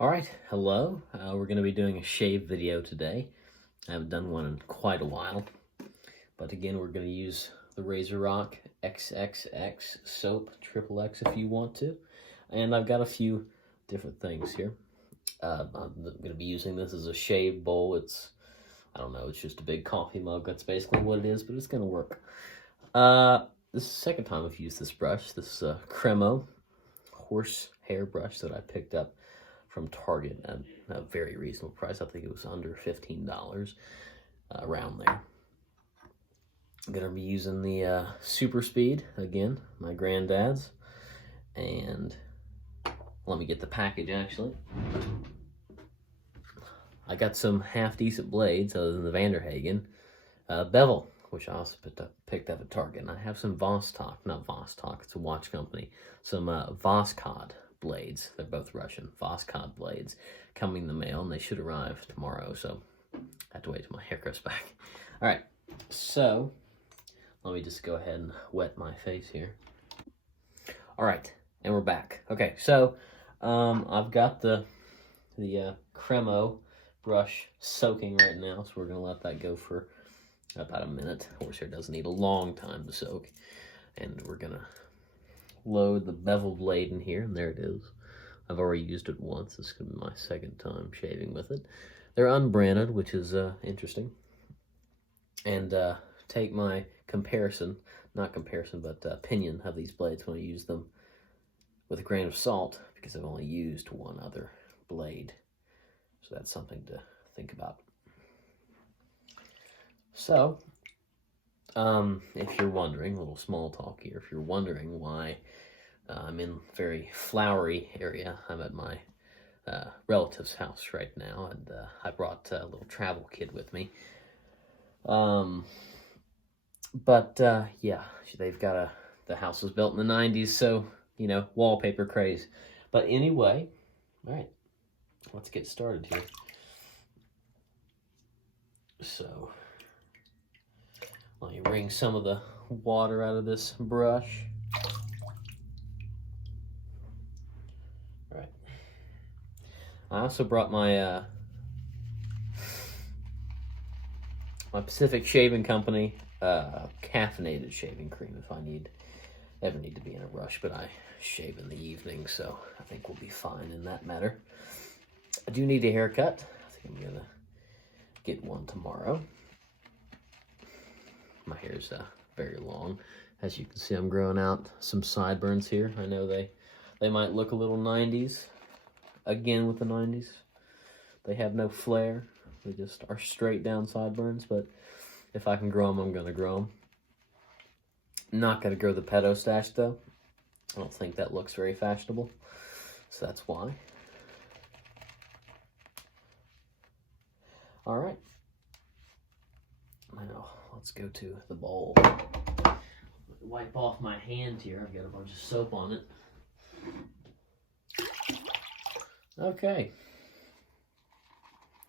Alright, hello. We're going to be doing a shave video today. I haven't done one in quite a while. But again, we're going to use the RazoRock XXX soap, triple X if you want to. And I've got a few different things here. I'm going to be using this as a shave bowl. I don't know, it's just a big coffee mug. That's basically what it is, but it's going to work. This is the second time I've used this brush. This is a Cremo horsehair brush that I picked up from Target at a very reasonable price. I think it was under $15, around there. I'm going to be using the Super Speed, again, my granddad's. And let me get the package, actually. I got some half-decent blades, other than the Vanderhagen. Bevel, which I also picked up at Target. And I have some Vostok, not Vostok, it's a watch company, some Voskod blades. They're both Russian. Voskod blades coming in the mail, and they should arrive tomorrow, so I have to wait till my hair grows back. All right, so let me just go ahead and wet my face here. All right, and we're back. Okay, so I've got the Cremo brush soaking right now, so we're gonna let that go for about a minute. Horsehair doesn't need a long time to soak. And we're gonna load the bevel blade in here, and there it is. I've already used it once. This is gonna be my second time shaving with it. They're unbranded, which is interesting. And take my opinion of these blades when I use them with a grain of salt, because I've only used one other blade. So that's something to think about. So, if you're wondering, a little small talk here, if you're wondering why I'm in a very flowery area, I'm at my relative's house right now, and I brought a little travel kit with me. Yeah, they've got the house was built in the 90s, so, you know, wallpaper craze. But anyway, all right, let's get started here. So, let me wring some of the water out of this brush. All right. I also brought my my Pacific Shaving Company caffeinated shaving cream if I ever need to be in a rush, but I shave in the evening, so I think we'll be fine in that matter. I do need a haircut. I think I'm gonna get one tomorrow. My hair's very long. As you can see, I'm growing out some sideburns here. I know they might look a little 90s. Again with the 90s. They have no flair. They just are straight down sideburns, but if I can grow them, I'm going to grow them. Not going to grow the pedo stash, though. I don't think that looks very fashionable, so that's why. All right. Now, let's go to the bowl. Wipe off my hand here. I've got a bunch of soap on it. Okay.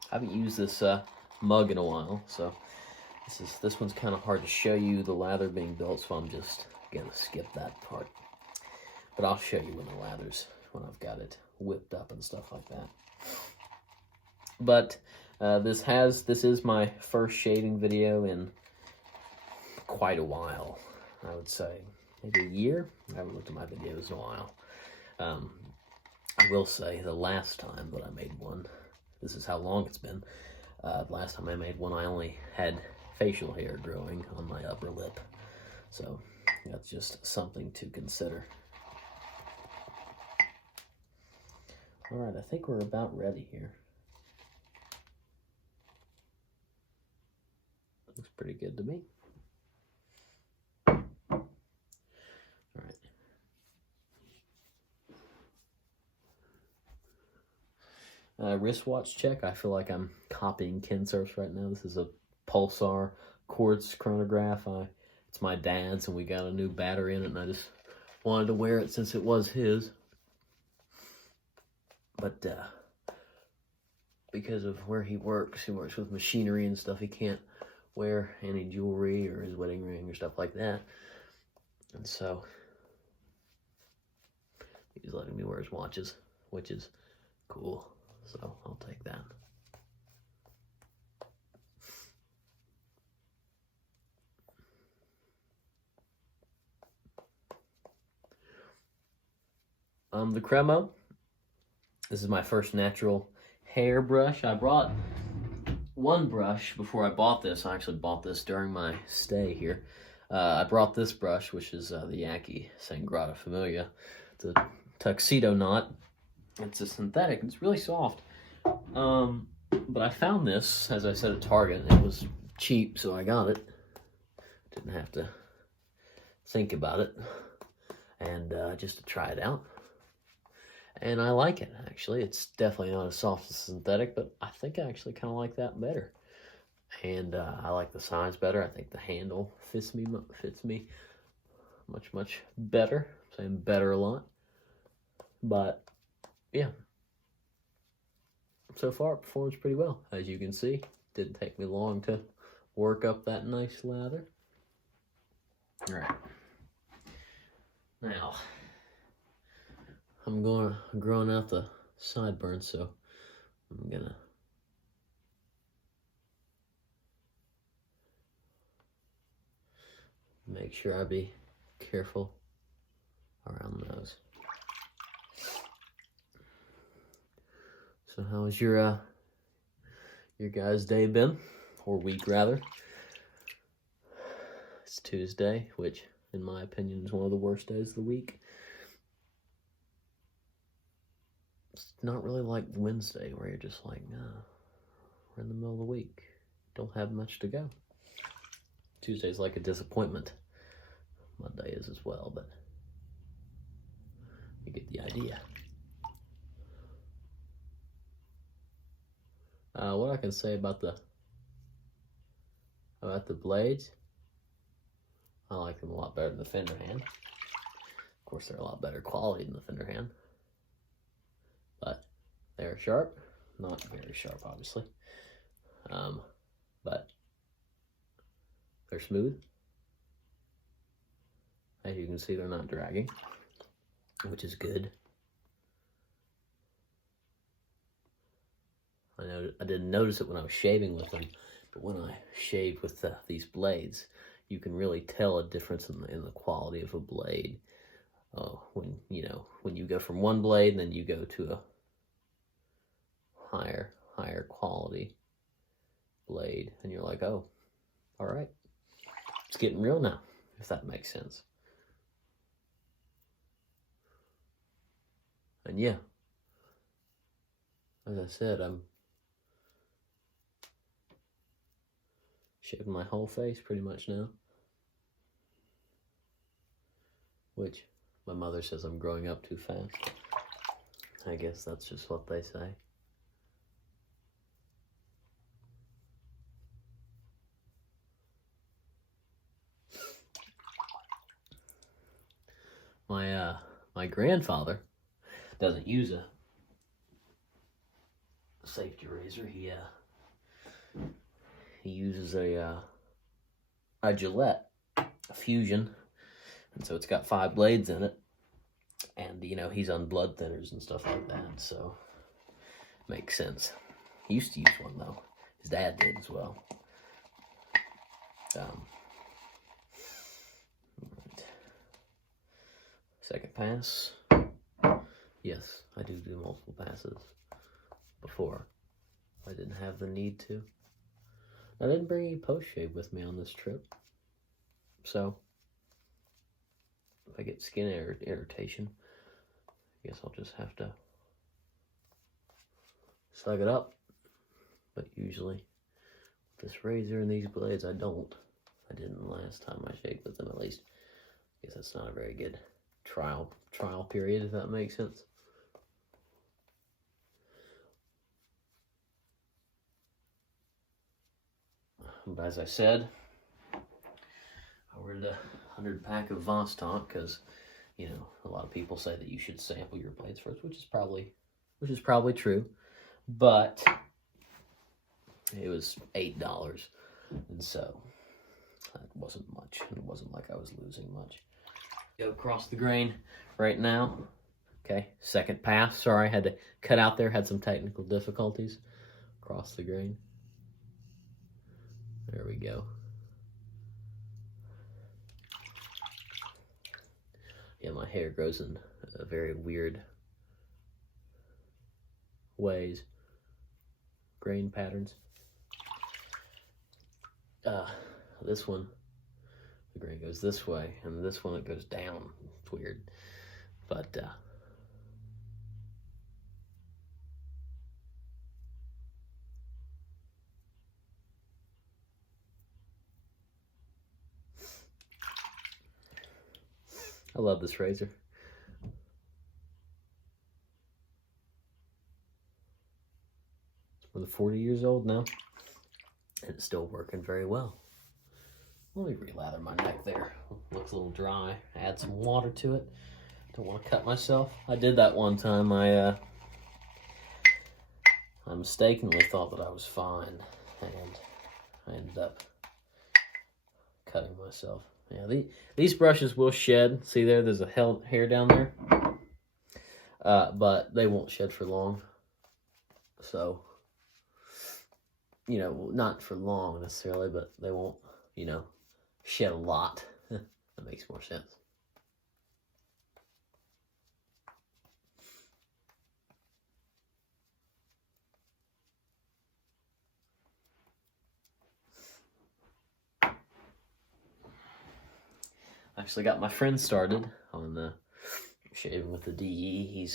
I haven't used this mug in a while, so this one's kind of hard to show you the lather being built, so I'm just gonna skip that part. But I'll show you when when I've got it whipped up and stuff like that. But this is my first shaving video in quite a while. I would say maybe a year. I haven't looked at my videos in a while. I will say the last time that I made one, this is how long it's been. The last time I made one, I only had facial hair growing on my upper lip. So that's just something to consider. All right, I think we're about ready here. Looks pretty good to me. All right. Wristwatch check. I feel like I'm copying Ken Surfs right now. This is a Pulsar quartz chronograph. It's my dad's, and we got a new battery in it, and I just wanted to wear it since it was his. But because of where he works with machinery and stuff, he can't wear any jewelry or his wedding ring or stuff like that. And so he's letting me wear his watches, which is cool. So I'll take that. The Cremo. This is my first natural hair brush. I brought one brush before I bought this. I actually bought this during my stay here. I brought this brush, which is the Yaqui Sangrata Familia. It's a tuxedo knot. It's a synthetic. It's really soft. But I found this, as I said, at Target. It was cheap, so I got it. Didn't have to think about it. And just to try it out. And I like it, actually. It's definitely not as soft as synthetic, but I think I actually kind of like that better. And I like the size better. I think the handle fits me much better. I'm saying better a lot. But, yeah. So far, it performs pretty well. As you can see, didn't take me long to work up that nice lather. All right. Now, I'm growing out the sideburns, so I'm gonna make sure I be careful around those. So how has your guys' day been? Or week, rather? It's Tuesday, which, in my opinion, is one of the worst days of the week. It's not really like Wednesday, where you're just like, nah, we're in the middle of the week. Don't have much to go. Tuesday's like a disappointment. Monday is as well, but you get the idea. What I can say about the blades, I like them a lot better than the fender hand. Of course, they're a lot better quality than the fender hand, but they're sharp. Not very sharp, obviously, but they're smooth. As you can see, they're not dragging, which is good. I didn't notice it when I was shaving with them, but when I shave with these blades, you can really tell a difference in the quality of a blade. When you go from one blade and then you go to a higher quality blade, and you're like, oh, all right, it's getting real now, if that makes sense. And yeah, as I said, I'm shaving my whole face pretty much now, which my mother says I'm growing up too fast. I guess that's just what they say. My grandfather doesn't use a safety razor. He uses a Gillette, a Fusion, and so it's got 5 blades in it. And he's on blood thinners and stuff like that, so makes sense. He used to use one though. His dad did as well. Right. Second pass. Yes, I do multiple passes. Before, I didn't have the need to. I didn't bring any post-shave with me on this trip, so if I get skin irritation, I guess I'll just have to suck it up. But usually, with this razor and these blades, I don't. I didn't last time I shaved with them, at least. I guess that's not a very good trial period, if that makes sense. But as I said, I ordered a 100 pack of Vostok because, a lot of people say that you should sample your blades first, which is probably true. But it was $8, and so that wasn't much. It wasn't like I was losing much. Go across the grain right now. Okay, second pass. Sorry, I had to cut out there. Had some technical difficulties. Across the grain. There we go. Yeah, my hair grows in very weird ways. Grain patterns. This one, the grain goes this way, and this one it goes down. It's weird, but I love this razor. It's more than 40 years old now, and it's still working very well. Let me re-lather my neck there. Looks a little dry. Add some water to it. Don't want to cut myself. I did that one time. I mistakenly thought that I was fine, and I ended up cutting myself. Yeah, these brushes will shed. See there's a hair down there. But they won't shed for long. So, you know, not for long necessarily, but they won't, you know, shed a lot. That makes more sense. I actually got my friend started on the shaving with the DE.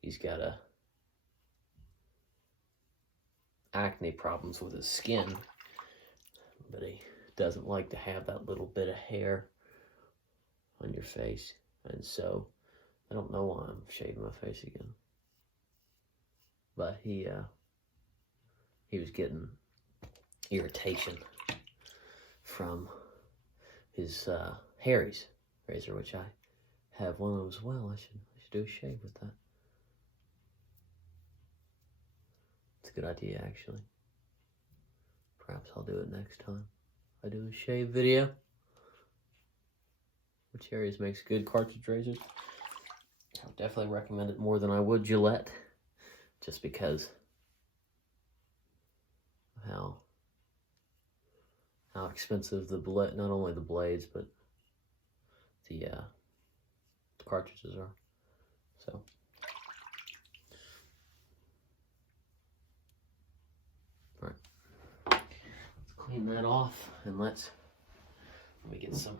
He's got acne problems with his skin, but he doesn't like to have that little bit of hair on your face, and so I don't know why I'm shaving my face again. But he was getting irritation from his Harry's razor, which I have one of them as well. I should do a shave with that. It's a good idea, actually. Perhaps I'll do it next time I do a shave video. Which Harry's makes good cartridge razors. I would definitely recommend it more than I would Gillette, just because of how expensive the blade, not only the blades, but the cartridges are. So, all right, let's clean that off, and let me get some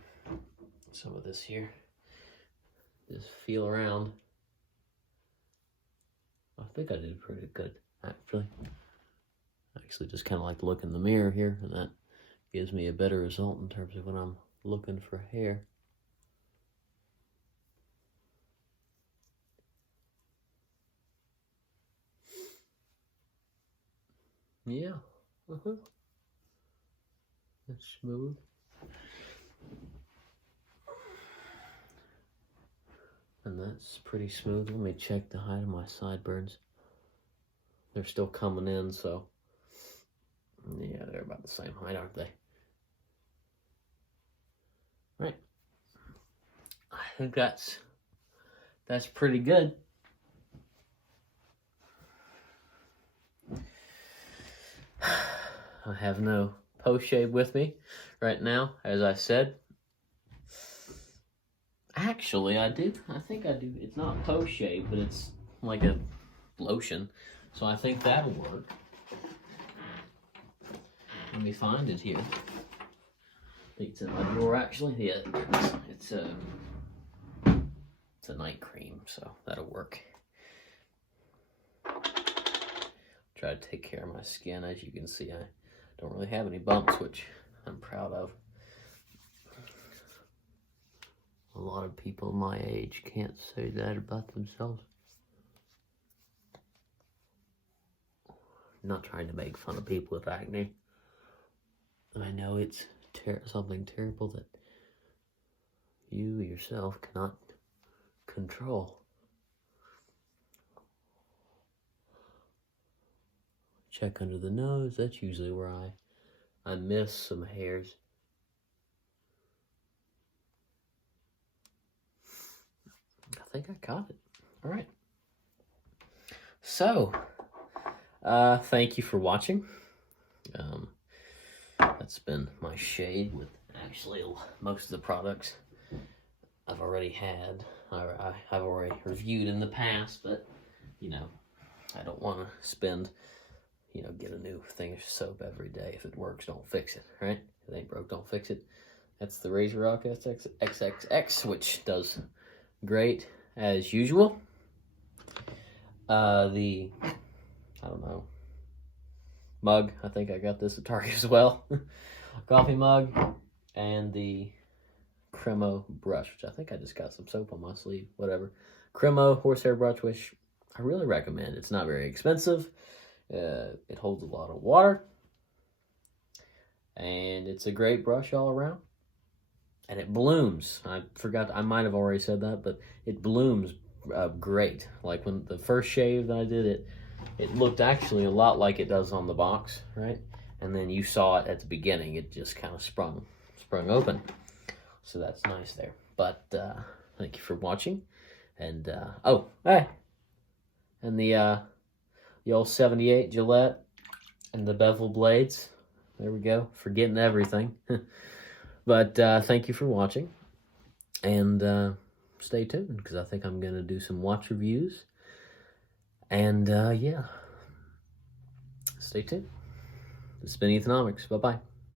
of this here. Just feel around. I think I did pretty good, actually. I actually just kind of like to look in the mirror here, and that gives me a better result in terms of when I'm looking for hair. Yeah, that's smooth. And that's pretty smooth. Let me check the height of my sideburns. They're still coming in, so yeah, they're about the same height, aren't they? Right. I think that's pretty good. I have no post-shave with me right now, as I said. Actually, I do. I think I do. It's not post-shave, but it's like a lotion. So I think that'll work. Let me find it here. I think it's in my drawer, actually. Yeah, it's a night cream, so that'll work. Try to take care of my skin. As you can see, I don't really have any bumps, which I'm proud of. A lot of people my age can't say that about themselves. I'm not trying to make fun of people with acne. I know it's something terrible that you yourself cannot control. Check under the nose. That's usually where I miss some hairs. I think I caught it. All right. So, thank you for watching. That's been my shade with actually most of the products I've already had. I've already reviewed in the past, but, you know, I don't want to spend, you know, get a new thing of soap every day. If it works, don't fix it, right? If it ain't broke, don't fix it. That's the Razor Rock XXX, which does great as usual. I don't know, mug, I think I got this at Target as well. Coffee mug, and the Cremo brush, which I think I just got some soap on my sleeve, whatever. Cremo horsehair brush, which I really recommend. It's not very expensive. It holds a lot of water, and it's a great brush all around. And it blooms. I forgot, I might have already said that, but it blooms great. Like when the first shave that I did, it looked actually a lot like it does on the box, right? And then you saw it at the beginning. It just kind of sprung open. So that's nice there. But thank you for watching. And oh, hey, and the old 78 Gillette and the bevel blades. There we go. Forgetting everything. But thank you for watching, and stay tuned, because I think I'm going to do some watch reviews. And yeah, stay tuned. This has been Ethonomics. Bye-bye.